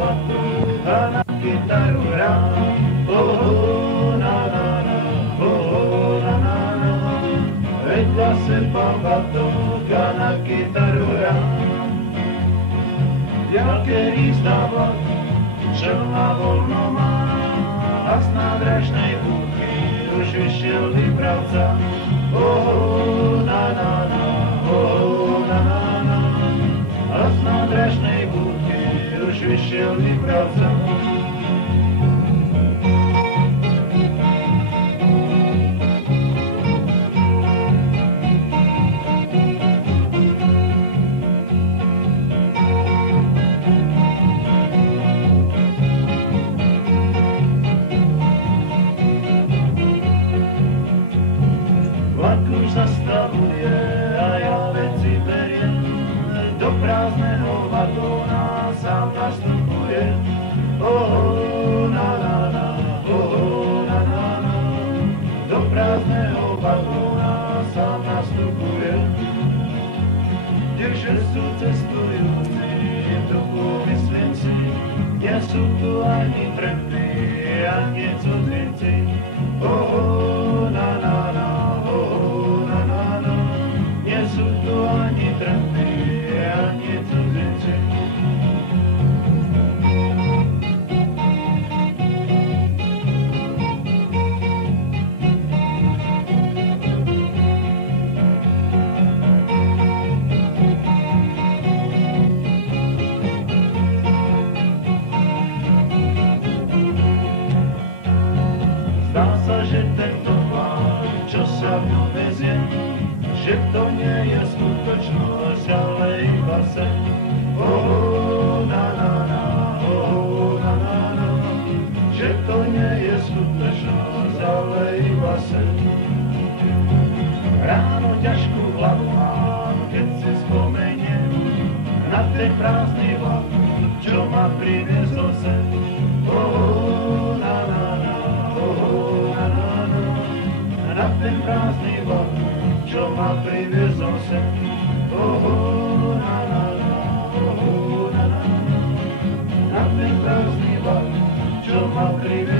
batu a na kytaru hrám. Na na na, na na na. Vedľa seba batok a na kytaru hrám. Viacerý zdávak, čo ma voľno má, a z nádražnej búdky už vyšiel vypravca. Na na na, na na na. A z nádražnej búdky už vyšiel vypravca. Vlak už zastavuje a ja veci beriem, do prázdneho vagóna sám nastupujem. Na na na, na na na. Do prázdneho vagóna sám nastupujem. Kdeže sú cestujúci, trochu myslím si, nie sú tu ani trpí, ani cudzinci. Na na na. Nie sú tu ani trpí, ani cudzinci. Zdá sa, že tento plán, čo sa v ňom vezie, že to nie je skutočnosť, ale iba sen. Na na na, na na na. Že to nie je skutočnosť, ale iba sen. Ráno ťažkú hlavu mám, keď si spomeniem na ten prázdny vlak, čo ma priviezol sem. Na na na, na na na. Na ten prázdny vlak, čo ma priviezol sem. Na na na, na na na. Na ten prázdny vlak, čo ma priviezol sem.